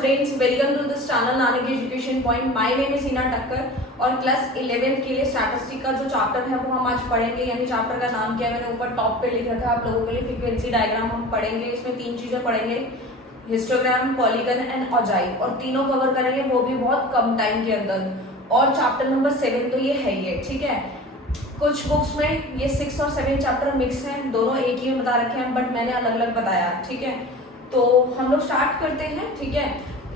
students, welcome to this channel Nanak education point. My name is Hina टक्कर और class 11th के लिए स्टैटिस्टिक का जो चैप्टर है वो हम आज पढ़ेंगे। यानी चैप्टर का नाम क्या है मैंने ऊपर टॉप पे लिख रखा है आप लोगों के लिए। फ्रीक्वेंसी डायग्राम हम पढ़ेंगे। इसमें तीन चीजें पढ़ेंगे, हिस्टोग्राम, पॉलीगन एंड ऑजाई, और तीनों कवर करेंगे वो भी बहुत कम टाइम के अंदर। और चैप्टर नंबर 7 तो ये है ही है, ठीक है। कुछ बुक्स में ये 6 और 7 चैप्टर मिक्स हैं, दोनों एक ही में बता रखे हैं, बट मैंने अलग अलग बताया, ठीक है। तो हम लोग स्टार्ट करते हैं, ठीक है।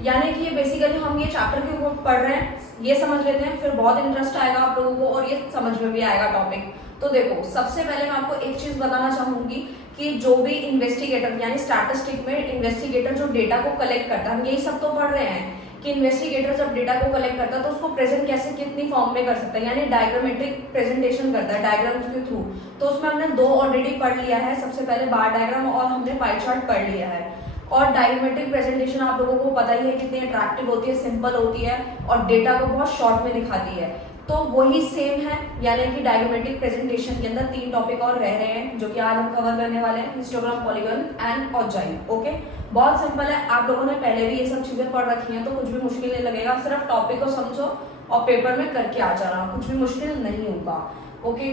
यानी कि ये बेसिकली हम ये चैप्टर के ऊपर पढ़ रहे हैं, ये समझ लेते हैं, फिर बहुत इंटरेस्ट आएगा आप लोगों को और ये समझ में भी आएगा टॉपिक। तो देखो, सबसे पहले मैं आपको एक चीज बताना चाहूंगी कि जो भी इन्वेस्टिगेटर यानी स्टैटिस्टिक में इन्वेस्टिगेटर जो डेटा को कलेक्ट करता है, हम यही सब तो पढ़ रहे हैं कि इन्वेस्टिगेटर जब डेटा को कलेक्ट करता है तो उसको प्रेजेंट कैसे कितनी फॉर्म में कर सकता है, यानी डायग्रामेट्रिक प्रेजेंटेशन करता है डायग्राम्स के थ्रू। तो उसमें हमने दो ऑलरेडी पढ़ लिया है, सबसे पहले बार डायग्राम और हमने पाई चार्ट पढ़ लिया है। और डायग्रामेट्रिक प्रेजेंटेशन आप लोगों को पता ही है कितनी अट्रैक्टिव होती है, सिंपल होती है और डेटा को बहुत शॉर्ट में दिखाती है। तो वही सेम है, यानी कि डायग्रामेट्रिक प्रेजेंटेशन के अंदर 3 टॉपिक और रह रहे हैं जो कि आज हम कवर करने वाले हैं, हिस्टोग्राम, पॉलीगन एंड ऑजाई। ओके, बहुत सिंपल है, आप लोगों ने पहले भी ये सब चीजें पढ़ रखी हैं तो कुछ भी मुश्किल नहीं लगेगा। सिर्फ टॉपिक को समझो और पेपर में करके आ जाना, कुछ भी मुश्किल नहीं होगा। ओके,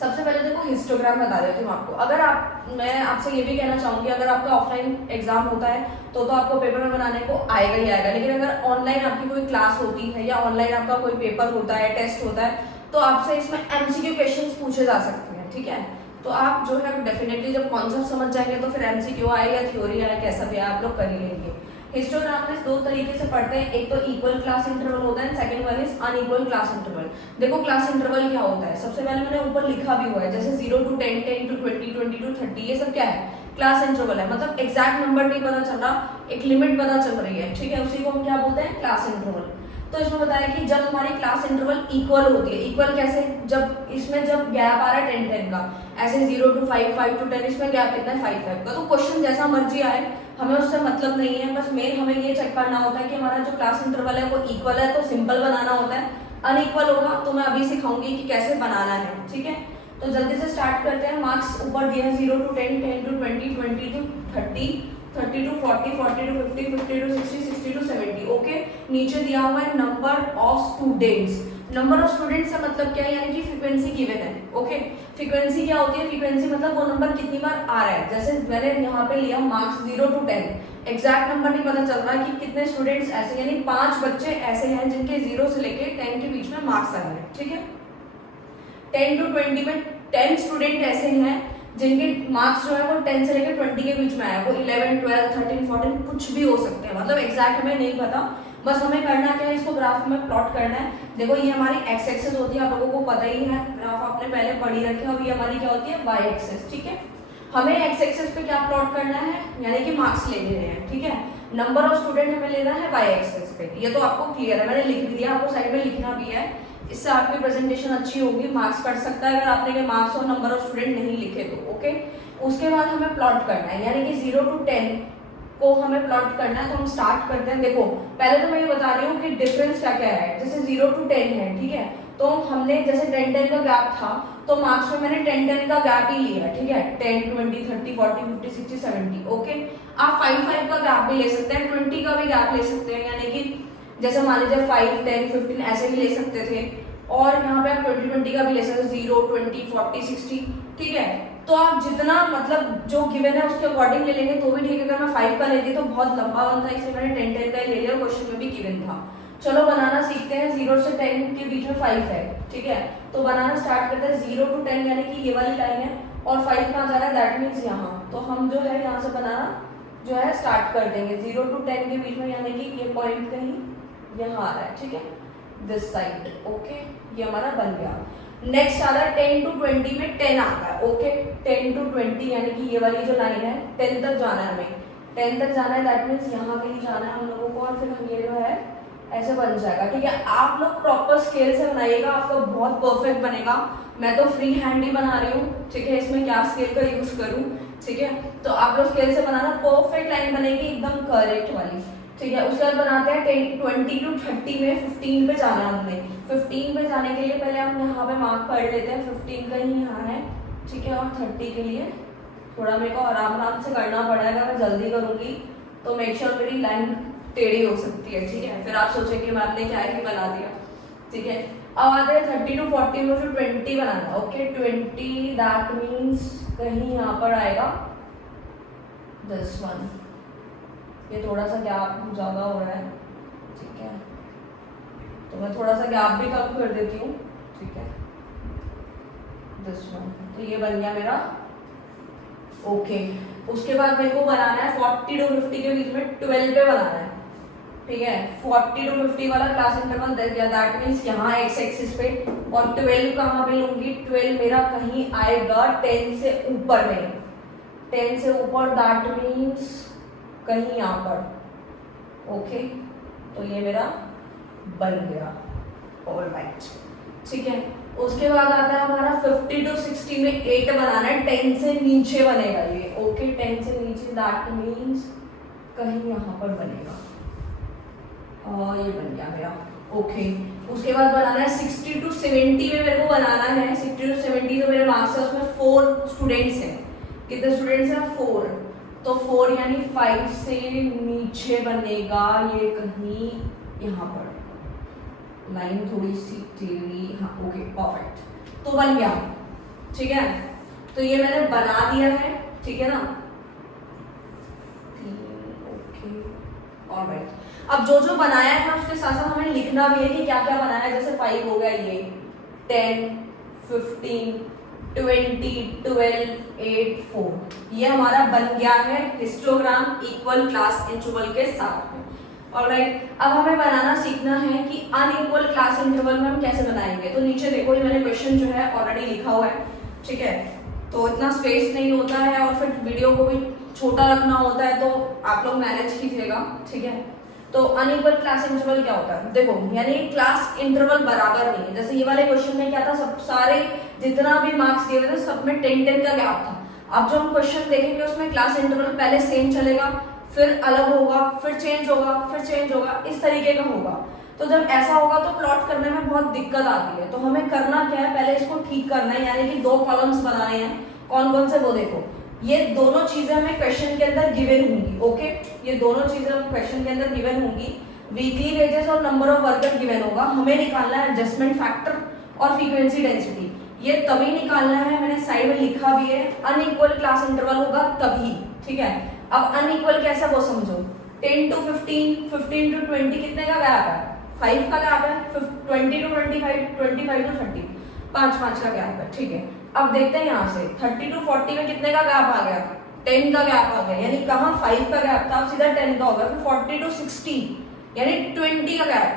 सबसे पहले देखो हिस्टोग्राम बता देती हूँ आपको। अगर मैं आपसे ये भी कहना चाहूंगी, अगर आपका ऑफलाइन एग्जाम होता है तो आपको पेपर में बनाने को आएगा ही आएगा, लेकिन अगर ऑनलाइन आपकी कोई क्लास होती है या ऑनलाइन आपका कोई पेपर होता है, टेस्ट होता है, तो आपसे इसमें एमसीक्यू क्वेश्चंस पूछे जा सकते हैं, ठीक है। तो आप जो है डेफिनेटली जब कॉन्सेप्ट समझ जाएंगे तो फिर एमसीक्यू आए या थ्योरी आए, कैसा भी आए आप लोग कर ही लेंगे। हिस्टोग्राम में 2 तरीके से पढ़ते हैं, एक तो इक्वल क्लास इंटरवल होता है, second one is unequal class interval. देखो क्लास इंटरवल क्या होता है, सबसे पहले मैंने ऊपर लिखा भी हुआ है, जैसे 0 to 10, 10 to 20, 20 to 30, ये सब क्या है, क्लास इंटरवल है। मतलब एग्जैक्ट नंबर नहीं पता चल रहा, एक लिमिट पता चल रही है, ठीक है, उसी को हम क्या बोलते हैं, क्लास इंटरवल। तो इसमें बताया कि जब हमारी क्लास इंटरवल इक्वल होती है, इक्वल कैसे, जब इसमें जब गैप आ रहा है 10-10 का, ऐसे 0 to 5, 5 to 10, इसमें गैप कितना है, 5-5 का। तो क्वेश्चन जैसा मर्जी आए, हमें उससे मतलब नहीं है, बस मेन हमें ये चेक करना होता है कि हमारा जो क्लास इंटरवल है वो इक्वल है, तो सिंपल बनाना होता है। अनइक्वल होगा तो मैं अभी सिखाऊंगी कि कैसे बनाना है, ठीक है। तो जल्दी से स्टार्ट करते हैं। मार्क्स ऊपर दिए हैं 0 to 10, 10 to 20, 20 to 30, 30 to 40, 40 to 50, 50 to 60, 60 to 70। Okay, नीचे दिया हुआ है number of students. Number of students का मतलब क्या है, यानी कि फ्रीक्वेंसी गिवन है। ओके, फ्रीक्वेंसी क्या होती है, फ्रीक्वेंसी मतलब वो नंबर कितनी बार आ रहा है। जैसे मैंने यहाँ पे लिया मार्क्स 0 to 10, एग्जैक्ट नंबर नहीं पता चल रहा कि कितने स्टूडेंट्स ऐसे, यानी 5 बच्चे ऐसे हैं जिनके 0 से लेके 10 के बीच में मार्क्स आ रहे हैं, ठीक है। 10 to 20 में 10 स्टूडेंट ऐसे हैं जिनके मार्क्स जो है वो 10 से लेकर 20 के बीच में आया, वो 11, 12, 13, 14 कुछ भी हो सकते हैं, मतलब एग्जैक्ट हमें नहीं पता। बस हमें करना क्या है, इसको ग्राफ में प्लॉट करना है। देखो ये हमारी एक्स एक्सिस होती है, आप लोगों को पता ही है, ग्राफ आपने पहले पढ़ी रखे हैं। अब ये हमारी क्या होती है, वाई एक्सिस, ठीक है। हमें एक्स एक्सिस पे क्या प्लॉट करना है, यानी कि मार्क्स ले लेने हैं, ठीक है। नंबर ऑफ स्टूडेंट हमें लेना है वाई एक्सिस पे, ये तो आपको क्लियर है, मैंने लिख दिया, आपको साइड में लिखना भी है, इससे आपकी प्रेजेंटेशन अच्छी होगी, मार्क्स कट सकता है अगर आपने मार्क्स और नंबर ऑफ स्टूडेंट नहीं लिखे तो। ओके, उसके बाद हमें प्लॉट करना है, यानी कि 0 to 10 को हमें प्लॉट करना है। तो हम स्टार्ट करते हैं। देखो पहले तो मैं ये बता रही हूँ कि डिफरेंस क्या क्या है। जैसे 0 to 10 है, ठीक है, तो हमने जैसे 10-10 का गैप था तो मार्क्स में मैंने 10-10 का गैप ही लिया, ठीक है। 10, 20, 30, 40, 50, 60, 70। ओके, आप 5-5 का गैप भी ले सकते हैं, 20 का भी गैप ले सकते हैं, यानी कि जैसे मान लीजिए 5, 10, 15 ऐसे भी ले सकते थे। और यहाँ पे आप 20-20 का भी ले सकते हैं, 0, 20, 40, 60, ठीक है। तो आप जितना मतलब जो गिवन है उसके अकॉर्डिंग ले लेंगे तो भी ठीक है। अगर मैं 5 का लेती तो बहुत लंबा वन था, इसलिए मैंने 10-10 का ले लिया, क्वेश्चन में भी गिवन था। चलो बनाना सीखते हैं। 0 से 10 के बीच में 5 है, ठीक है, तो बनाना स्टार्ट करते हैं। 0 to 10 यानी कि ये वाली लाइन है और 5 कहाँ जा रहा है, दैट मीन्स यहाँ। तो हम जो है यहाँ से बनाना जो है स्टार्ट कर देंगे। 0 to 10 के बीच में यानी कि ये पॉइंट कहीं यहाँ आ रहा है, ठीक है, दिस साइड। ओके, ये हमारा बन गया। नेक्स्ट आ रहा है 10 to 20 में 10 आता है। ओके, 10 to 20 यानी कि ये वाली जो लाइन है 10 तक जाना है, हमें 10 तक जाना है, दैट मीन्स यहाँ कहीं जाना है हम लोगों को, और फिर हम ये जो है ऐसे बन जाएगा, ठीक है। आप लोग प्रॉपर स्केल से बनाइएगा, आपका बहुत परफेक्ट बनेगा। मैं तो फ्री हैंड ही बना रही हूँ, ठीक है, इसमें क्या स्केल का यूज करूँ, ठीक है। तो आप लोग स्केल से बनाना, परफेक्ट लाइन बनेगी एकदम करेक्ट वाली, ठीक है। उसके बाद बनाते हैं 20 to 30 में 15 पे जाना है हमने। 15 पे जाने के लिए पहले हम यहाँ पे मार्क कर लेते हैं, 15 का ही यहाँ है, ठीक है। और 30 के लिए थोड़ा मेरे को आराम आराम से करना पड़ेगा, मैं जल्दी करूंगी तो मेक श्योर मेरी लाइन टेढ़ी हो सकती है, ठीक है। फिर आप सोचे कि मैम ने क्या ही बना दिया, ठीक है। अब आते हैं 30 to 40 में जो 20 बनाना, ओके 20 दैट मीन्स कहीं यहाँ पर आएगा दिस वन, ये थोड़ा सा गैप ज्यादा हो रहा है, ठीक है, तो मैं थोड़ा सा गैप भी कम कर देती हूँ, ठीक है, दिस वन। तो ये बन गया मेरा ओके। उसके बाद मेरे को बनाना है 40 to 50 के बीच में 12 पे बनाना है, ठीक है। 40 to 50 वाला क्लास इंटरवल दे दिया, दैट मीन्स यहाँ एक्स एक्सिस पे, और 12 कहाँ पे लूंगी, 12 मेरा कहीं आएगा 10 से ऊपर में, 10 से ऊपर दैट मीन्स कहीं यहाँ पर, ओके। तो ये मेरा बन गया, ऑलराइट, ठीक है। उसके बाद आता है हमारा 50 to 60 में 8 बनाना है, 10 से नीचे बनेगा ये, ओके 10 से नीचे दैट मीन्स कहीं यहाँ पर बनेगा, ये बन गया मेरा, ओके। उसके बाद बनाना है 60 to 70 में मेरे को बनाना है, 60 to 70 तो मेरे मार्क्स है, उसमें 4 स्टूडेंट्स हैं, कितने स्टूडेंट्स हैं 4, तो 4 यानी 5 से नीचे बनेगा ये कहीं यहाँ पर, लाइन थोड़ी सी टेढ़ी, हाँ ओके परफेक्ट, तो बन गया, ठीक है। तो ये मैंने बना दिया है, ठीक है ना, ओके ऑलराइट। अब जो जो बनाया है उसके साथ साथ हमें लिखना भी है कि क्या क्या बनाया है, जैसे 5 हो गया, ये 10 15 20 12 8 4, ये हमारा बन गया है हिस्टोग्राम इक्वल क्लास इंटरवल के साथ में, ऑलराइट। अब हमें बनाना सीखना है कि अनइक्वल क्लास इंटरवल में हम कैसे बनाएंगे। तो नीचे देखो ये मैंने क्वेश्चन जो है ऑलरेडी लिखा हुआ है, ठीक है, तो इतना स्पेस नहीं होता है और फिर वीडियो को भी छोटा रखना होता है, तो आप लोग मैनेज कीजिएगा, ठीक है। तो अनइक्वल क्लास इंटरवल क्या होता है, देखो यानी क्लास इंटरवल बराबर नहीं है, जैसे ये वाले क्वेश्चन में क्या था, सब सारे जितना भी मार्क्स दिए हुए थे सब में 10-10 का गैप था। अब जो हम क्वेश्चन देखेंगे उसमें क्लास इंटरवल पहले सेम चलेगा, फिर अलग होगा, फिर चेंज होगा, फिर चेंज होगा, इस तरीके का होगा। तो जब ऐसा होगा तो प्लॉट करने में बहुत दिक्कत आती है, तो हमें करना क्या है, पहले इसको ठीक करना है, यानी कि 2 कॉलम्स बनाने हैं, कौन कौन से वो देखो, ये दोनों चीजें हमें क्वेश्चन के अंदर गिवन होंगी, ओके, ये दोनों चीजें हम क्वेश्चन के अंदर गिवन होंगी, वीकली वेजेस और नंबर ऑफ वर्कर गिवन होगा, हमें निकालना है एडजस्टमेंट फैक्टर और फ्रीक्वेंसी डेंसिटी, ये तभी निकालना है, मैंने साइड में लिखा भी है, अनइक्वल क्लास इंटरवल होगा तभी, ठीक है। अब अनइक्वल कैसा वो समझो, 10 to 15 15 to 20 कितने का गैप है, 5 का गैप है, 20 to 25 25 to 30 5 का गैप है, ठीक है। अब देखते हैं यहाँ से 30 to 40 में कितने का गैप आ गया, 10 का गैप आ गया, यानी कहाँ 5 का गैप था, अब सीधा 10 का होगा, फिर 40 to 60 यानी 20 का गैप,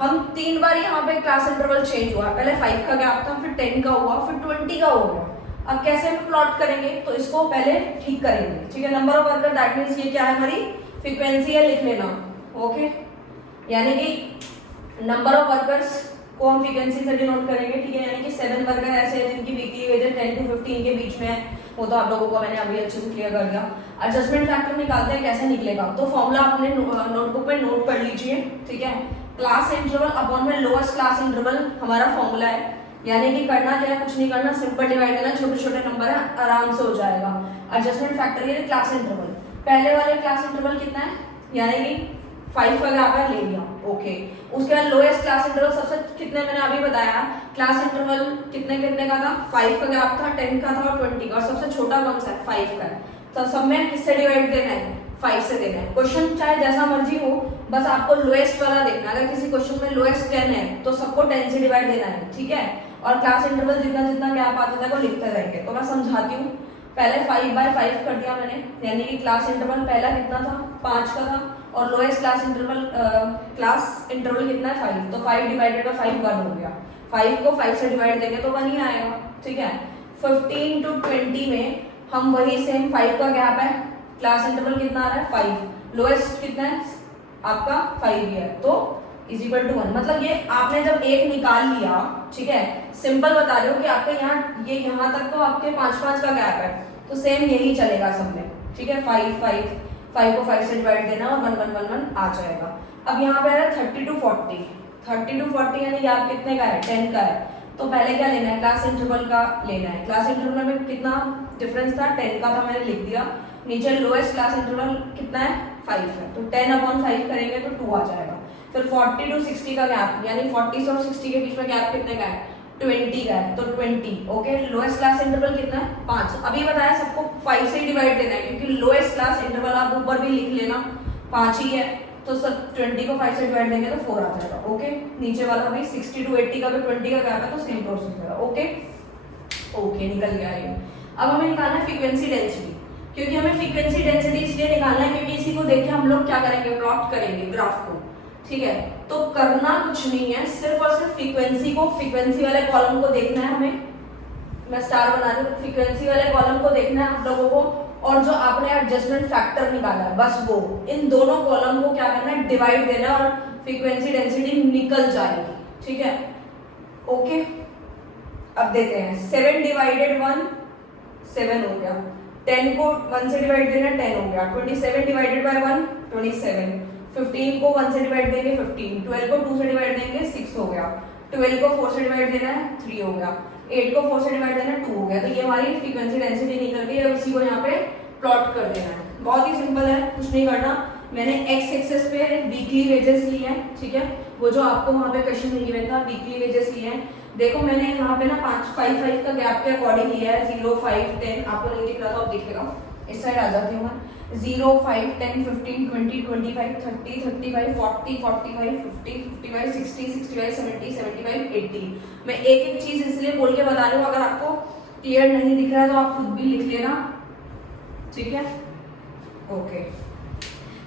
हम 3 बार यहाँ पे क्लास इंटरवल चेंज हुआ, पहले 5 का गैप था, फिर 10 का हुआ, फिर 20 का हो गया। अब कैसे हम प्लॉट करेंगे, तो इसको पहले ठीक करेंगे, ठीक है। Number of worker that means ये क्या है, हमारी फ्रीक्वेंसी है, लिख लेना, ओके, यानी कि नंबर ऑफ वर्कर्स को हम फ्रीक्वेंसी से डिनोट करेंगे, ठीक है, यानी कि 7 वर्कर ऐसे हैं जिनकी वीकली वेजेस 10 to 15 के बीच में है, वो तो आप लोगों को मैंने अभी अच्छे से क्लियर कर दिया। एडजस्टमेंट फैक्टर निकालते हैं, कैसे निकलेगा, तो फॉर्मूला अपने नोटबुक में नोट कर लीजिए, ठीक है। क्लास इंटरवल अपॉन में लोएस्ट क्लास इंटरवल हमारा फॉर्मूला है, यानी कि करना क्या है, कुछ नहीं करना, सिंपल डिवाइड करना, छोटे छोटे नंबर है, आराम से हो जाएगा। एडजस्टमेंट फैक्टर ये क्लास इंटरवल, पहले वाले क्लास इंटरवल कितना है, यानी कि 5 का गैप है, ले लिया, ओके। उसके बाद लोएस्ट क्लास इंटरवल सबसे कितने, मैंने अभी बताया क्लास इंटरवल कितने कितने का था, 5 का गैप था, 10 का था और 20 का, और सबसे छोटा कौन सा है, 5 का है। तो सब में किससे डिवाइड देना है, 5 से देना है। क्वेश्चन चाहे जैसा मर्जी हो, बस आपको लोएस्ट वाला देखना है, अगर किसी क्वेश्चन में लोएस्ट 10 है तो सबको 10 से डिवाइड देना है, ठीक है। और क्लास इंटरवल जितना जितना गैप आता है वो लिखते जाएंगे। तो मैं समझाती हूँ, पहले 5/5 कर दिया मैंने, यानी कि क्लास इंटरवल पहला कितना था, 5 का था, और लोएस्ट क्लास इंटरवल कितना है, 5, तो 5 डिवाइडेड बाय 5 1 हो गया, 5 को 5 से डिवाइड देंगे तो 1 ही आएगा, ठीक है। 15 to 20 में हम वही सेम 5 का गैप है, क्लास इंटरवल कितना आ रहा है, 5, लोएस्ट कितना है आपका 5 ही है, तो इज इक्वल टू 1। मतलब ये आपने जब एक निकाल लिया, ठीक है, सिंपल बता रही हूँ कि आपके यहाँ ये यहाँ तक तो आपके 5-5 का गैप है, तो सेम यही चलेगा सब में, ठीक है। 5 को 5 से डिवाइड देना और 1 1 1 1 आ जाएगा। अब यहाँ पे है 30 to 40 यानी कि आप कितने का है, 10 का है, तो पहले क्या लेना है, क्लास इंटरवल का लेना है। क्लास इंटरवल में कितना डिफरेंस था, 10 का था, मैंने लिख दिया। नीचे लोएस्ट क्लास इंटरवल कितना है, 5 है, तो 10/5 करेंगे तो 2 आ जाएगा। फिर 40 to 60 का गैप, यानी 40 से और 60 के बीच में गैप कितने का है, 20 का है, तो 20। ओके, लोएस्ट क्लास इंटरवल कितना है, 5। अभी बताया सबको 5 से डिवाइड देना है, क्योंकि लोएस्ट क्लास इंटरवल आप ऊपर भी लिख लेना 5 ही है, तो सब 20 को 5 से डिवाइड देंगे तो 4 आ जाएगा। ओके, नीचे वाला भी 60 to 80 का भी 20 का गैप है, तो सेम प्रोसेस है। ओके ओके, निकल गया ये। अब हमें निकालना है फ्रीक्वेंसी डेंसिटी, क्योंकि हमें फ्रीक्वेंसी डेंसिटी इसलिए निकालना है क्योंकि इसी को देख के हम लोग क्या करेंगे, प्लॉट करेंगे ग्राफ को। ठीक है, तो करना कुछ नहीं है, सिर्फ और सिर्फ फ्रीक्वेंसी को, फ्रीक्वेंसी वाले कॉलम को देखना है हमें। मैं स्टार बना रही हूँ, फ्रीक्वेंसी वाले कॉलम को देखना है आप लोगों को, और जो आपने एडजस्टमेंट फैक्टर निकाला है बस वो, इन दोनों कॉलम को क्या करना है, डिवाइड देना है, और फ्रीक्वेंसी डेंसिटी निकल जाएगी। ठीक है, ओके। अब देते हैं 7 डिवाइडेड 1 7 हो गया, 10 को 1 से डिवाइड देना 10 हो गया, 27 डिवाइडेड बाय 1 27, 15 को 1 से डिवाइड देंगे 15, 12 को 2 से डिवाइड देंगे 6 हो गया, 12 को 4 से डिवाइड देना है 3 हो गया, 8 को 4 से डिवाइड देना है 2 हो गया। तो ये हमारी फ्रीक्वेंसी डेंसिटी निकल गई। अब इसी को यहाँ पे प्लॉट कर देना है, बहुत ही सिंपल है, कुछ नहीं करना। मैंने एक्स एक्सेस पे वीकली वेजेस लिए हैं, ठीक है, वो जो आपको वहाँ पे क्वेश्चन में गिवन था, वीकली वेजेस लिए हैं। देखो मैंने यहाँ पे ना 5 का गैप के अकॉर्डिंग लिया है, 0 5 10, आपको नहीं दिख रहा था, अब दिखेगा, इस साइड आ जाती हूँ मैं। 0 5 10 15 20 25 30 35 40 45 50 55 60 65 70 75 80। मैं एक एक चीज इसलिए बोल के बता रही हूँ, अगर आपको क्लियर नहीं दिख रहा है तो आप खुद भी लिख लेना। ठीक है, ओके।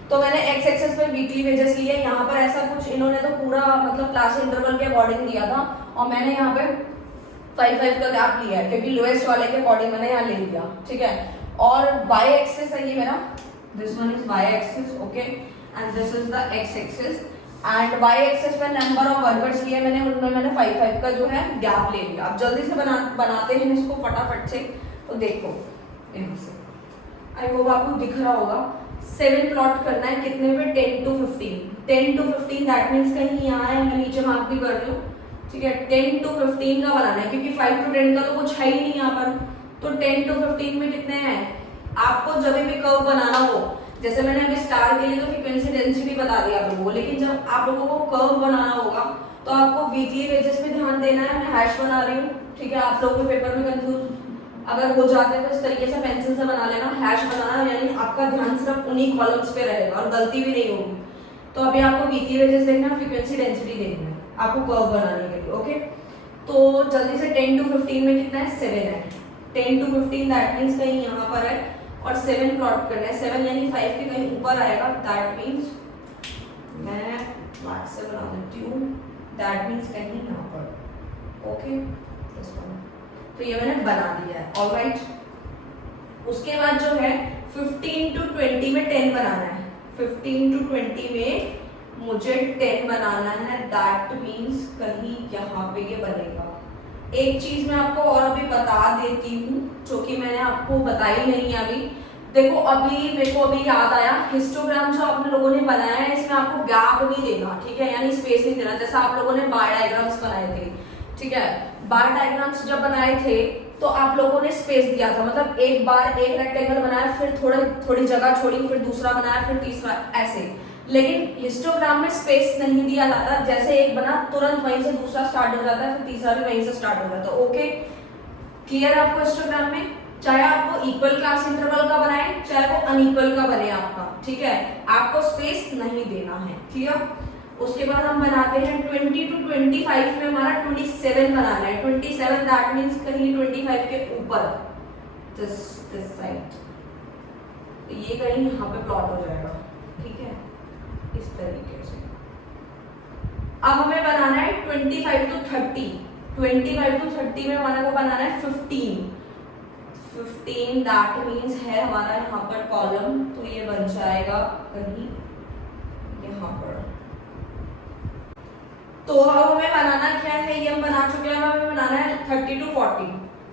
तो मैंने एक्स एक्सेस पे वीकली वेजेस लिए, यहाँ पर ऐसा कुछ इन्होंने तो पूरा मतलब क्लास इंटरवल के अकॉर्डिंग दिया था, और मैंने यहाँ पे 5 का गैप लिया है क्योंकि लोएस्ट वाले के अकॉर्डिंग मैंने यहाँ ले लिया। ठीक है, और वाई एक्सेस है ये मेरा, this one is Y axis, okay, and this is the X axis. And Y axis पे नंबर ऑफ वर्कर्स लिए मैंने, उनमें मैंने 5 का जो है गैप ले लिया। अब जल्दी से बनाते हैं इसको फटाफट से। तो देखो यहाँ से, आई होप आपको दिख रहा होगा, 7 प्लॉट करना है कितने पे, 10 to 15, 10 to 15 दैट मीन्स कहीं यहाँ है, मैं नीचे मार्क भी कर रही हूँ। ठीक है, 10 to 15 का बनाना है, क्योंकि 5 to 10 का तो कुछ है ही नहीं यहाँ पर। तो 10 to 15 में कितने हैं, आपको जब भी कर्व बनाना हो, जैसे मैंने अभी स्टार के लिए तो फ्रीक्वेंसी डेंसिटी बता दी आप लोगों को, लेकिन जब आप लोगों को कर्व बनाना होगा तो आपको वीकली वेजेस पे ध्यान देना है। मैं हैश बना रही हूँ, ठीक है, आप लोगों के पेपर में कंफ्यूज अगर हो जाते हैं तो इस तरीके से पेंसिल से बना लेना। हैश बनाना यानी आपका ध्यान सिर्फ उन्हीं कॉलम्स पे रहेगा और गलती भी नहीं होगी। तो अभी आपको वीकली वेजेस देखना है, फ्रीक्वेंसी डेंसिटी देखना है आपको कर्व बनाने के लिए। ओके, तो जल्दी से 10 to 15 में कितना है, 7 है। 10 to 15 दैट मीन्स कहीं यहाँ पर है, और 7 प्लॉट करना है। 7 यानी 5 के कहीं ऊपर आएगा, दैट मीन्स मैं मैक्स से बना देती हूँ, दैट मीन्स कहीं यहाँ पर। ओके, तो ये मैंने बना दिया है, ऑलराइट। उसके बाद जो है 15 to 20 में 10 बनाना है। 15 to 20 में मुझे 10 बनाना है, दैट मीन्स कहीं यहाँ पे ये बनेगा। एक चीज मैं आपको और अभी बता देती हूँ जो कि मैंने आपको बताई नहीं है अभी। देखो अभी मेरे को अभी याद आया, हिस्टोग्राम जो आप लोगों ने बनाया है इसमें आपको गैप नहीं देना, ठीक है, यानी स्पेस नहीं देना। जैसा आप लोगों ने बार डायग्राम्स बनाए थे, ठीक है, बार डायग्राम्स जब बनाए थे तो आप लोगों ने स्पेस दिया था, मतलब एक बार एक रेक्टेंगल बनाया, फिर थोड़ी जगह छोड़ी, फिर दूसरा बनाया, फिर तीसरा, ऐसे। लेकिन हिस्टोग्राम में स्पेस नहीं दिया जाता, जैसे एक बना तुरंत वहीं से दूसरा स्टार्ट हो जाता है, फिर तीसरा भी वहीं से स्टार्ट हो जाता है। ओके, क्लियर आपको हिस्टोग्राम में, चाहे आपको इक्वल क्लास इंटरवल का बनाए चाहे वो अनइक्वल का बने आपका, ठीक है, आपको स्पेस नहीं देना है। क्लियर। उसके बाद हम बनाते हैं 20 to 25 में हमारा 27 बनाना है। 27 दैट मीन्स कहीं 25 के ऊपर, दिस साइड, तो ये कहीं यहाँ पे प्लॉट हो जाएगा, ठीक है, इस तरीके से। अब हमें बनाना है 25 to 30। 25 to 30 में हमारे को बनाना है 15 दैट मीन्स है हमारा यहाँ पर कॉलम, तो ये बन जाएगा कहीं यहाँ पर। तो अब हमें बनाना क्या है, ये हम बना चुके हैं, हमें बनाना है 30 to 40।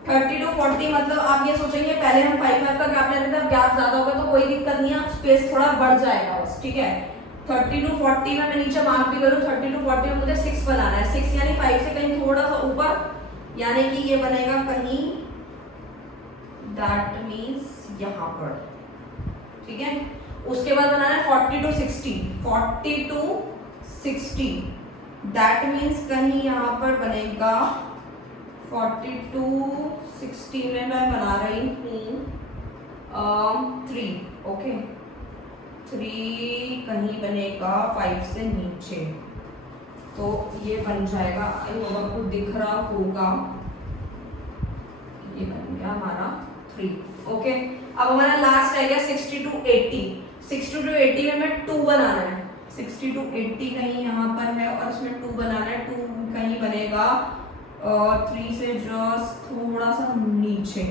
30 to 40 मतलब आप ये सोचेंगे पहले हम 5 का गैप लेते थे, अब गैप ज्यादा होगा तो कोई दिक्कत नहीं है, स्पेस थोड़ा बढ़ जाएगा बस, ठीक है। 30 to 40 में मैं नीचे मार्क भी करूँ, 30 to 40 में मुझे 6 बनाना है। 6 यानी 5 से कहीं थोड़ा सा ऊपर, यानी कि ये बनेगा कहीं, दैट मीन्स यहाँ पर, ठीक है। उसके बाद बनाना है 40 to 60, 40 to 60, दैट मीन्स कहीं यहाँ पर बनेगा 40 to 60 में मैं बना रही हूँ 3, ओके 3 कहीं बनेगा 5 से नीचे, तो ये बन जाएगा, आई होप आपको दिख रहा होगा, ये बन गया हमारा 3, ओके। अब हमारा लास्ट रह गया 60 to 80, 60 to 80 में हमें 2 बनाना है, 60 to 80 कहीं यहाँ पर है और इसमें 2 बनाना है, 2 कहीं बनेगा 3 से जस्ट थोड़ा सा नीचे,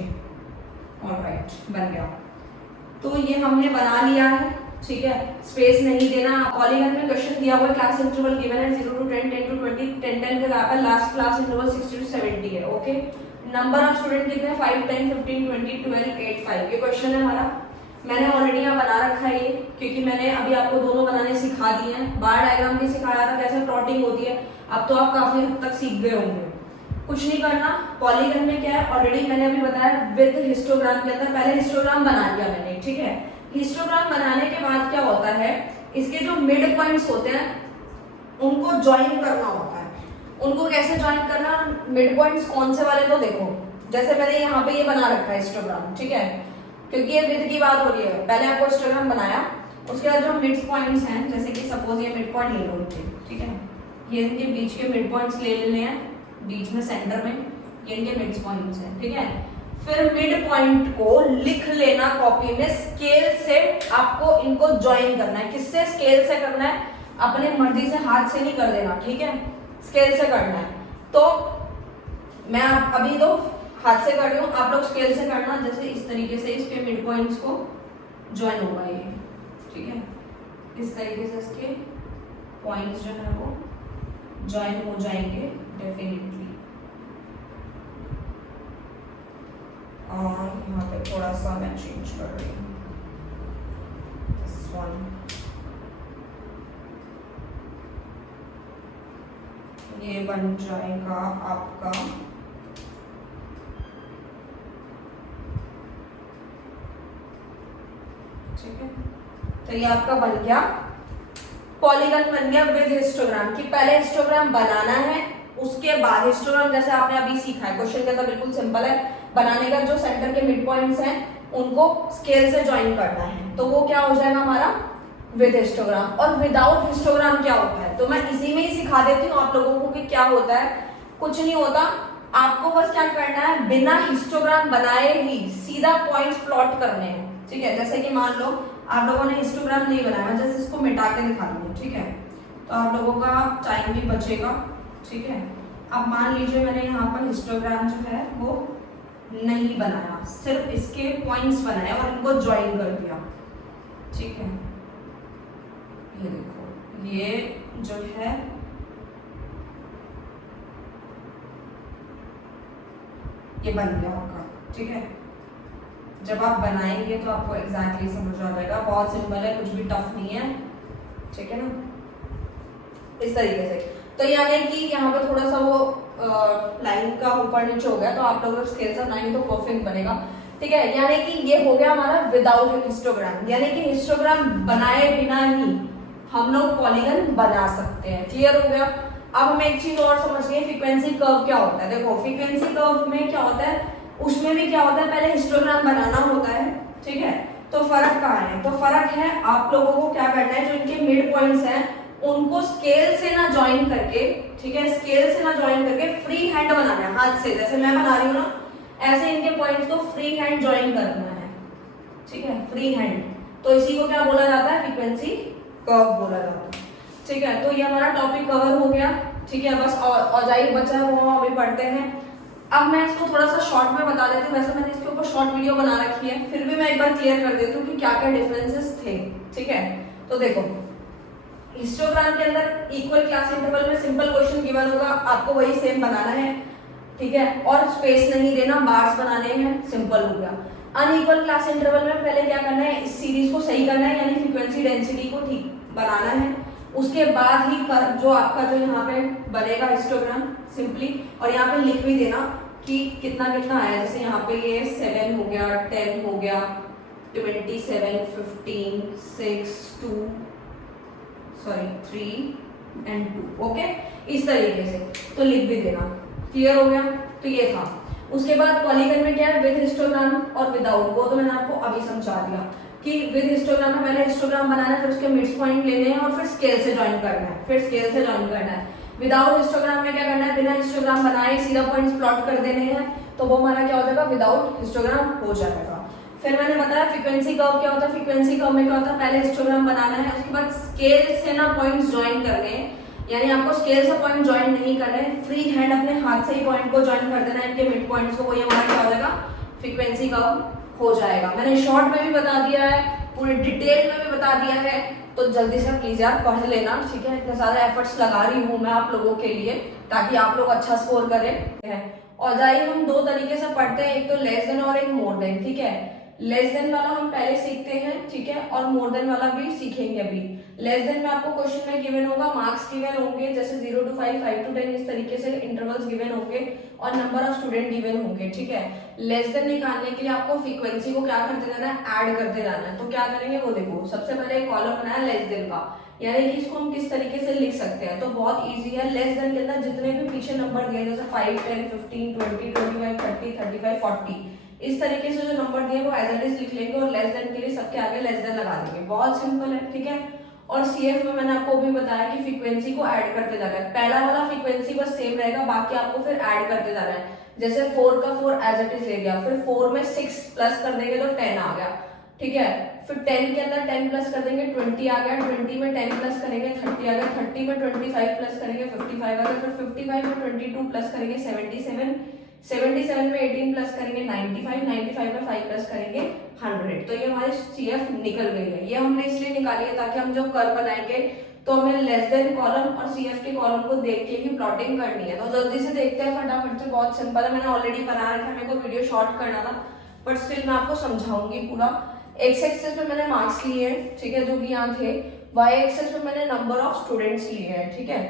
ऑलराइट बन गया। तो ये हमने बना लिया है, ठीक है, स्पेस नहीं देना। पॉलीगन में क्वेश्चन दिया हुआ है, क्लास इंटरवल गिवन है 0 to 10, 10 to 20, 10 10 के गैप है, लास्ट क्लास इंटरवल 60 to 70 है, ओके। नंबर ऑफ स्टूडेंट कितने हैं 5 10 15 20 12 8 5, ये क्वेश्चन है हमारा। मैंने ऑलरेडी यहाँ बना रखा है ये, क्योंकि मैंने अभी आपको दोनों बनाने सिखा दिए हैं, बार डायग्राम भी सिखाया था कैसे प्लॉटिंग होती है, अब तो आप काफी हद तक सीख गए होंगे। कुछ नहीं करना, पॉलीगन में क्या है ऑलरेडी मैंने अभी बताया, विद हिस्टोग्राम के अंदर पहले हिस्टोग्राम बना लिया मैंने, ठीक है। हिस्टोग्राम बनाने के बाद क्या होता है, इसके जो मिड पॉइंट्स होते हैं उनको ज्वाइन करना होता है। उनको कैसे ज्वाइन करना, मिड पॉइंट्स कौन से वाले, तो देखो जैसे मैंने यहाँ पे ये बना रखा है हिस्टोग्राम, ठीक है, क्योंकि ये विद की बात हो रही है। पहले आपको हिस्टोग्राम बनाया, उसके बाद जो मिड पॉइंट्स हैं, जैसे कि सपोज ये मिड पॉइंट ले लो, ठीक है, ये इनके बीच के मिड पॉइंट्स ले लेने हैं, बीच में सेंटर में ये इनके मिड पॉइंट्स हैं, ठीक है। फिर मिड पॉइंट को लिख लेना कॉपी में, स्केल से आपको इनको ज्वाइन करना है। किससे, स्केल से करना है, अपने मर्जी से हाथ से नहीं कर देना, ठीक है, स्केल से करना है। तो मैं अभी तो हाथ से कर रही हूँ, आप लोग स्केल से करना, जैसे इस तरीके से इसके मिड पॉइंट्स को ज्वाइन होगा ये, ठीक है, इस तरीके से इसके पॉइंट्स जो है वो ज्वाइन हो जाएंगे डेफिनेटली। और यहाँ पे थोड़ा सा मैं चेंज कर रही हूँ, दिस वन, ये बन जाएगा आपका ठीक है। तो ये आपका बन गया पॉलीगन, बन गया विद हिस्टोग्राम। कि पहले हिस्टोग्राम बनाना है, उसके बाद हिस्टोग्राम जैसे आपने अभी सीखा है, क्वेश्चन के अंदर बिल्कुल सिंपल है, बनाने का जो सेंटर के मिड पॉइंट्स हैं उनको स्केल से ज्वाइन करना है, तो वो क्या हो जाएगा हमारा विद हिस्टोग्राम। और विदाउट हिस्टोग्राम क्या होता है, तो मैं इसी में ही सिखा देती हूँ आप लोगों को कि क्या होता है। कुछ नहीं होता, आपको बस क्या करना है, बिना हिस्टोग्राम बनाए ही सीधा पॉइंट्स प्लॉट करने हैं, ठीक है। जैसे कि मान लो आप लोगों ने हिस्टोग्राम नहीं बनाया, मैं जैसे इसको मिटा के दिखा दूँ, ठीक है, तो आप लोगों का टाइम भी बचेगा, ठीक है। अब मान लीजिए मैंने यहाँ पर हिस्टोग्राम जो है वो नहीं बनाया, सिर्फ इसके पॉइंट्स बनाए और इनको ज्वाइन कर दिया, ठीक है। ये देखो, ये जो है ये बन गया आपका, ठीक है। जब आप बनाएंगे तो आपको एग्जैक्टली समझ आ जाएगा, बहुत सिंपल है, कुछ भी टफ नहीं है, ठीक है ना, इस तरीके से। तो यानी कि यहाँ पे थोड़ा सा वो लाइन का ऊपर नीचे हो गया, तो आप लोग स्केल से बनाएंगे तो परफेक्ट बनेगा, ठीक है। यानी कि ये हो गया हमारा विदाउट हिस्टोग्राम, यानी कि हिस्टोग्राम बनाए बिना ही हम लोग पॉलीगन बना सकते हैं। क्लियर हो गया। अब हमें एक चीज और समझनी है, फ्रीक्वेंसी कर्व क्या होता है। देखो फ्रीक्वेंसी कर्व में क्या होता है, उसमें भी क्या होता है, पहले हिस्टोग्राम बनाना होता है, ठीक है। तो फर्क कहाँ है, तो फर्क है आप लोगों को क्या करना है, जो इनके मिड पॉइंट्स हैं उनको स्केल से ना ज्वाइन करके, ठीक है, स्केल से ना ज्वाइन करके फ्री हैंड बनाना है, हाथ से, जैसे मैं बना रही हूँ ना, ऐसे इनके पॉइंट्स को फ्री हैंड ज्वाइन करना है, ठीक है, फ्री हैंड। तो इसी को क्या बोला जाता है, फ्रीक्वेंसी कर्व बोला जाता है, ठीक है। तो ये हमारा टॉपिक कवर हो गया, ठीक है। बस औजाई बचा हुआ अभी पढ़ते हैं। अब मैं इसको थोड़ा सा शॉर्ट में बता देती हूँ, वैसे मैंने इसके ऊपर शॉर्ट वीडियो बना रखी है, फिर भी मैं एक बार क्लियर कर देती हूँ कि क्या क्या डिफरेंसेस थे, ठीक है। तो देखो हिस्टोग्राम के अंदर इक्वल क्लास इंटरवल में सिंपल क्वेश्चन गिवन होगा, आपको वही सेम बनाना है, ठीक है, और स्पेस नहीं देना, बार्स बनाने हैं, सिंपल हो गया। अनइक्वल क्लास इंटरवल में पहले क्या करना है, इस सीरीज को सही करना है, यानी फ्रीक्वेंसी डेंसिटी को ठीक बनाना है, उसके बाद ही जो आपका जो यहाँ पे बनेगा हिस्टोग्राम सिंपली, और यहाँ पे लिख भी देना कि कितना कितना आया, जैसे यहाँ पे ये 7 हो गया, 10 हो गया, 27, 15, 6, 2, सॉरी 3 and 2। ओके, इस तरीके से तो लिख भी देना। क्लियर हो गया? तो ये था। उसके बाद पॉलीगन में क्या है, विद हिस्टोग्राम और विदाउट, वो तो मैंने आपको अभी समझा दिया कि विद हिस्टोग्राम में पहले हिस्टोग्राम बनाना है, फिर उसके मिड पॉइंट लेने हैं और फिर स्केल से ज्वाइन करना है, फिर स्केल से ज्वाइन करना है। विदाउट हिस्टोग्राम में क्या करना है, बिना हिस्टोग्राम बनाए सीधा पॉइंट्स प्लॉट कर देने हैं, तो वो हमारा क्या हो जाएगा, विदाउट हिस्टोग्राम हो जाएगा। फिर मैंने बताया फ्रीक्वेंसी कर्व क्या होता है। फ्रीक्वेंसी कर्व में क्या होता है, पहले हिस्टोग्राम बनाना है, उसके बाद स्केल से ना पॉइंट्स ज्वाइन करने हैं, यानी आपको स्केल से पॉइंट ज्वाइन नहीं करना है, फ्री हैंड अपने हाथ से ही पॉइंट को ज्वाइन कर देना है इनके मिड पॉइंट्स को, वही हमारा क्या हो जाएगा, फ्रीक्वेंसी कर्व हो जाएगा। मैंने शॉर्ट में भी बता दिया है, पूरी डिटेल में भी बता दिया है, तो जल्दी से प्लीज यार पढ़ लेना, ठीक है। इतने सारे एफर्ट्स लगा रही हूँ मैं आप लोगों के लिए ताकि आप लोग अच्छा स्कोर करें। और जाइए हम दो तरीके से पढ़ते हैं, एक तो लेस देन और एक मोर देन, ठीक है। लेस देन वाला हम पहले सीखते हैं, ठीक है, और मोर देन वाला भी सीखेंगे अभी। लेस देन में आपको क्वेश्चन में गिवन होगा, मार्क्स गिवन होंगे, जैसे 0 to 5, 5 to 10, इस तरीके से इंटरवल्स गिवन होंगे और नंबर ऑफ स्टूडेंट गिवन होंगे, ठीक है। लेस देन निकालने के लिए आपको फ्रीक्वेंसी को क्या करते जाना है, ऐड करते जाना है। तो क्या करेंगे वो देखो, सबसे पहले एक कॉलम बनाया लेस देन का, यानी कि इसको हम किस तरीके से लिख सकते हैं, तो बहुत इजी है। लेस देन के अंदर जितने भी पीछे नंबर दिए, जैसे 5, 10, 15, 20, 25, 30, 35, 40, इस तरीके से जो नंबर दिए वो एज इट इज लिख लेंगे और लेस देन के लिए सबके आगे लेस देन लगा देंगे। बहुत सिंपल है, ठीक है। और सीएफ में मैंने आपको भी बताया कि फ्रीक्वेंसी को ऐड करते जाना है। पहला वाला फ्रीक्वेंसी बस सेम रहेगा, बाकी आपको फिर ऐड करते जाना है। जैसे 4 का 4 एज इट इज ले गया, फिर 4 में 6 प्लस कर देंगे तो 10 आ गया, ठीक है। फिर 10 के अंदर 10 प्लस कर देंगे 20 आ गया, 20 में 10 प्लस करेंगे 30 आ गया, 30 में 25 प्लस करेंगे 55 आ गया, फिर 55 में 22 प्लस करेंगे 77, 77 में 18 प्लस करेंगे 95, 95 में 5 प्लस करेंगे 100। तो ये हमारी सीएफ निकल गई है। ये हमने इसलिए निकाली है ताकि हम जब कर्व बनाएंगे तो हमें लेस देन कॉलम और सीएफ के कॉलम को देख के ही प्लॉटिंग करनी है। तो जल्दी से देखते हैं फटाफट से, बहुत सिंपल है, मैंने ऑलरेडी बना रखा है, मेरे को वीडियो शॉर्ट करना था बट स्टिल मैं आपको समझाऊंगी पूरा। एक्स एक्सेस में मैंने मार्क्स लिए हैं, ठीक है, जो कि यहाँ थे। वाई एक्सेस में मैंने नंबर ऑफ स्टूडेंट्स लिए हैं, ठीक है।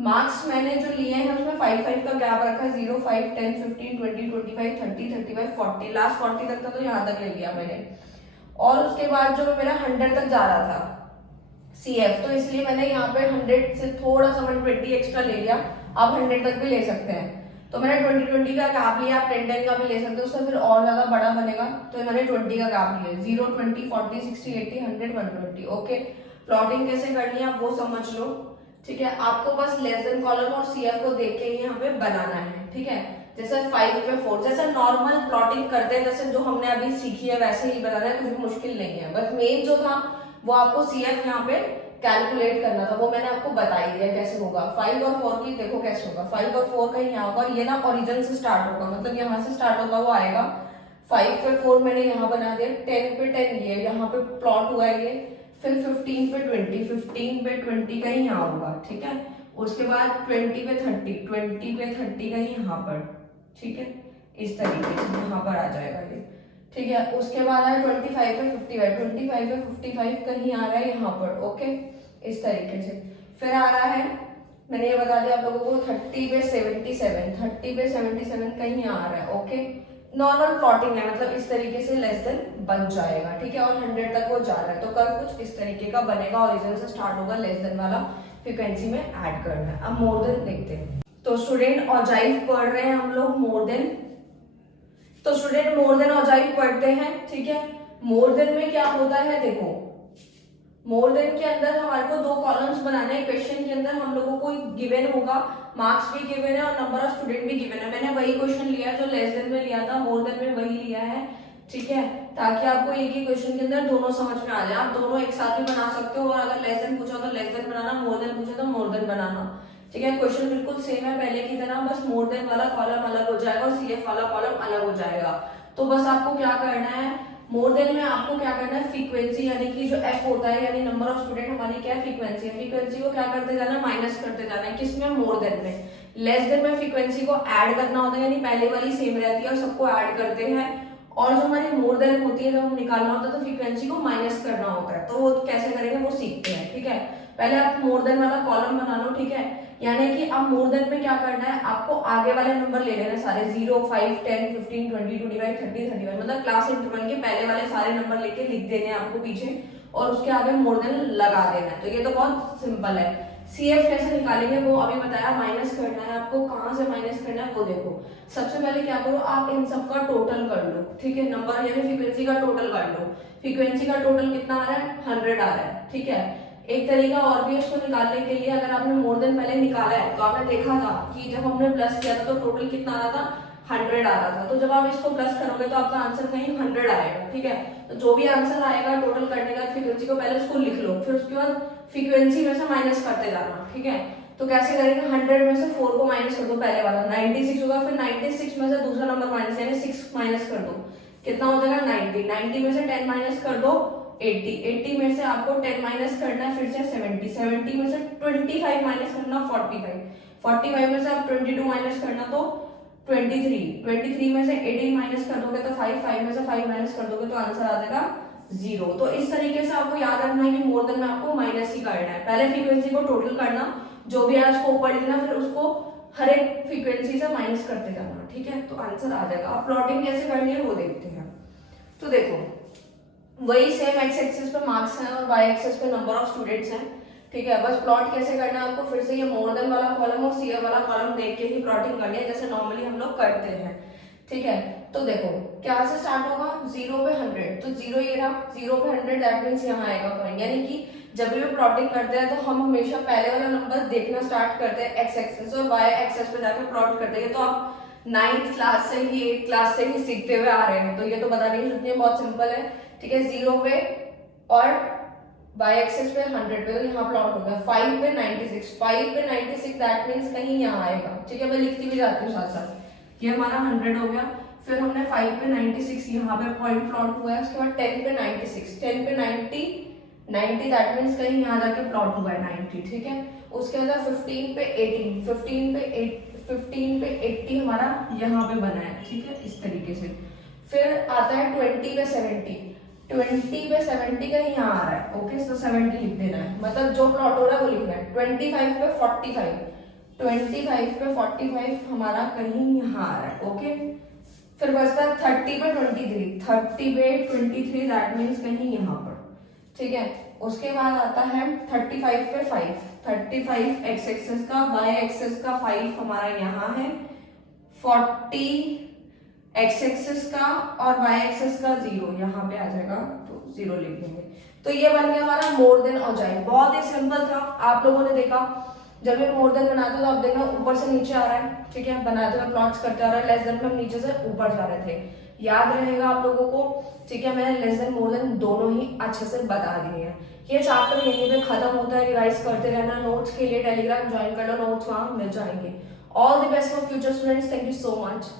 मार्क्स मैंने जो लिए हैं उसमें 5 का गैप रखा है, 0, 5, 10, 15, 20, 25, 30, 35, 40, लास्ट 40 तक का तो यहाँ तक ले लिया मैंने। और उसके बाद जो मेरा 100 तक जा रहा था सीएफ, तो इसलिए मैंने यहाँ पे 100 से थोड़ा सा 120 एक्स्ट्रा ले लिया। आप 100 तक भी ले सकते हैं, तो मैंने 20 का गैप लिया। आप 10 का भी ले सकते हो, उससे फिर और ज्यादा बड़ा बनेगा, तो मैंने 20 का गैप लिया। 0, 20, 40, 60, 80, 100, 120। ओके, प्लॉटिंग कैसे करनी है आप वो समझ लो, ठीक है। आपको बस लेस देन कॉलम और सीएफ को देख के ही यहाँ पे बनाना है, ठीक है। जैसे 5 पे 4, जैसे नॉर्मल प्लॉटिंग करते हैं, जैसे जो हमने अभी सीखी है वैसे ही बनाना है, कुछ मुश्किल नहीं है। बस मेन जो था वो आपको सीएफ यहाँ पे कैलकुलेट करना था, वो मैंने आपको बता ही दिया कैसे होगा। 5 और 4 की देखो कैसे होगा, 5 और 4 का यहाँ होगा, ये ना ओरिजिन से स्टार्ट होगा, मतलब यहाँ से स्टार्ट होगा वो आएगा। 5 पे 4 मैंने यहाँ बना दिया, 10 पे 10 ये यहाँ पे प्लॉट हुआ है ये, फिर 15 पे 20, 15 पे 20 का ही यहाँ होगा, ठीक है। उसके बाद 20 पे 30, 20 पे 30 का ही यहाँ पर, ठीक है, इस तरीके से यहाँ पर आ जाएगा ये, ठीक है। उसके बाद है 25 पे 55, 25 पे 55 कहीं आ रहा है यहाँ पर, ओके, इस तरीके से। फिर आ रहा है, मैंने ये बता दिया आप लोगों को, 30 पे 77, 30 पे 77 कहीं आ रहा है, ओके। नॉर्मल प्लॉटिंग है, मतलब इस तरीके से लेस देन बन जाएगा, ठीक है। और 100 तक वो जा रहा है, तो कर्व कुछ इस तरीके का बनेगा, ओरिजिन से स्टार्ट होगा, लेस देन वाला फ्रीक्वेंसी में ऐड करना है। अब मोर देन देखते हैं। तो स्टूडेंट ऑजाइव पढ़ रहे हैं हम लोग मोर देन, तो स्टूडेंट मोर देन ऑजाइव पढ़ते हैं, ठीक है। मोर देन में क्या होता है देखो, मोर देन के अंदर हमारे को 2 कॉलम्स बनाने हैं। क्वेश्चन के अंदर हम लोगों को गिवन होगा, मार्क्स भी गिवन है और नंबर ऑफ स्टूडेंट भी गिवन है। मैंने वही क्वेश्चन लिया जो लेस देन में लिया था, मोर देन में वही लिया है, ठीक है, ताकि आपको एक ही क्वेश्चन के अंदर दोनों समझ में आ जाए। आप दोनों एक साथ भी बना सकते हो, और अगर लेस देन पूछा तो लेस देन बनाना, मोर देन पूछा तो मोर देन बनाना, ठीक है। क्वेश्चन बिल्कुल सेम है पहले की तरह, बस मोर देन वाला कॉलम अलग हो जाएगा और सीएफ वाला कॉलम अलग हो जाएगा। तो बस आपको क्या करना है, मोर देन में आपको क्या करना है, फ्रीक्वेंसी यानी कि जो एफ होता है, यानी नंबर ऑफ स्टूडेंट हमारी क्या है, फ्रीक्वेंसी है, फ्रीक्वेंसी को क्या करते जाना है, माइनस करते जाना है। किसमें, मोर देन में। लेस देन में फ्रीक्वेंसी को ऐड करना होता है, यानी पहले वाली सेम रहती है और सबको ऐड करते हैं। और जो हमारी मोर देन होती है, जब हम निकालना होता है तो फ्रीक्वेंसी को माइनस करना होता है, तो वो कैसे करेंगे वो सीखते हैं, ठीक है। पहले आप मोर देन वाला कॉलम बना लो, ठीक है। यानी कि अब मोर देन में क्या करना है, आपको आगे वाले नंबर ले लेना सारे 0, 5, 10, 15, 20, 25, 30, 31, मतलब क्लास इंटरवल के पहले वाले सारे नंबर लेके लिख देने हैं आपको पीछे, और उसके आगे मोर देन लगा देना है। तो ये तो बहुत सिंपल है। CF कैसे निकालेंगे वो अभी बताया, माइनस करना है आपको। कहाँ से माइनस करना है वो देखो। सबसे पहले क्या करो, आप इन सब का टोटल कर लो, ठीक है। नंबर यानी फ्रीक्वेंसी का टोटल कर लो। फ्रीक्वेंसी का टोटल कितना आ रहा है, 100 आ रहा है, ठीक है। एक तरीका और भी इसको निकालने के लिए, अगर आपने मोर देन पहले निकाला है तो आपने देखा था कि जब हमने प्लस किया था तो टोटल कितना आ रहा था, 100 आ रहा था। तो जब आप इसको प्लस करोगे तो आपका आंसर कहीं 100 आएगा, ठीक है। तो जो भी आंसर आएगा टोटल करने का फ्रीक्वेंसी को पहले उसको लिख लो, फिर उसके बाद फ्रीक्वेंसी में से माइनस करते जाना, ठीक है। तो कैसे करेंगे, 100 में से 4 को माइनस कर दो, पहले वाला 96 होगा, फिर 96 में से दूसरा नंबर माइनस यानी 6 माइनस कर दो, कितना हो जाएगा 90। 90 में से 10 माइनस कर दो 80। 80 में से आपको 10 माइनस करना है फिर से 70। 70 में से 25 माइनस करना 45। 45 में से आप 22 माइनस करना तो 23। 23 में से 18 माइनस कर दोगे तो 5। 5 में से 5 माइनस कर दोगे तो आंसर आ जाएगा 0। तो इस तरीके से आपको याद रखना है कि मोर देन में आपको माइनस ही करना है। पहले फ्रीक्वेंसी को टोटल करना, जो भी है उसको ऊपर लिखना, फिर उसको हर एक फ्रीक्वेंसी से माइनस करते जाना, ठीक है। तो आंसर आ जाएगा। अब प्लॉटिंग कैसे करनी है वो देखते हैं। तो देखो, वही सेम एक्स एक्सिस पे मार्क्स हैं और वाई एक्सिस पे नंबर ऑफ स्टूडेंट्स हैं, ठीक है। बस प्लॉट कैसे करना है आपको, फिर से ये मोर देन वाला कॉलम और CF वाला कॉलम देख के ही प्लॉटिंग करनी है, जैसे नॉर्मली हम लोग करते हैं, ठीक है। तो देखो क्या से स्टार्ट होगा, 0 पे 100, तो 0 ये रहा, 0 पे 100 दैट मींस यहाँ आएगा पॉइंट। यानी कि जब भी प्लॉटिंग करते हैं तो हम हमेशा पहले वाला नंबर देखना स्टार्ट करते हैं एक्स एक्सिस, और वाई एक्सिस पे जाकर प्लॉट करते हैं। तो आप 9th क्लास से ही 8th क्लास से ही सीखते हुए आ रहे हैं, तो ये तो बताने की जरूरत नहीं है, बहुत सिंपल है, ठीक है। 0 पे और वाई एक्सिस पे 100 पे, तो यहाँ प्लॉट हो गया। 5 पे 96, 5 पे 96 दैट मींस कहीं यहाँ आएगा, ठीक है। मैं लिखती भी जाती हूँ साथ साथ। ये हमारा 100 हो गया, फिर हमने 5 पे 96 यहाँ पे पॉइंट प्लॉट हुआ है। उसके बाद 10 पे 96, 10 पे 90 दैट मींस कहीं यहाँ जाके प्लॉट हुआ है 90, ठीक है। उसके बाद 15 पे 18, 15 पे 80 हमारा यहाँ पे बना है, ठीक है, इस तरीके से। फिर आता है 20 पे 70, 20 पे 70 का यहाँ आ रहा है, ओके। तो 70 लिख देना है, मतलब जो प्लॉट हो रहा है वो लिखना है। 25 पे 45, 25 पे 45 हमारा कहीं यहाँ आ रहा है, ओके। फिर बचता है 30 पे 23, 30 पे 23 दैट मीन्स कहीं यहाँ पर, ठीक है। उसके बाद आता है 35 पे 5, 35 एक्स एक्सिस का, वाई एक्सिस का 5 हमारा यहाँ है, 40 एक्स एक्सिस का और वाई एक्सिस का 0 यहाँ पे आ जाएगा, तो 0 लिख देंगे। तो ये बन गया हमारा मोर देन और जॉइन। बहुत ही सिंपल था, आप लोगों ने देखा जब ये मोर देन बनाते तो आप देखना ऊपर से नीचे आ रहा है, ठीक है, बनाते हुए प्लॉट्स करते आ रहा है। लेस देन में हम नीचे से ऊपर जा रहे थे, याद रहेगा आप लोगों को, ठीक है। मैंने लेस देन मोर देन दोनों ही अच्छे से बता दिए हैं। ये चैप्टर यहीं पे खत्म होता है, रिवाइज करते रहना। नोट्स के लिए टेलीग्राम ज्वाइन कर लो, नोट्स वहां मिल जाएंगे। All the best for future students, thank you so much.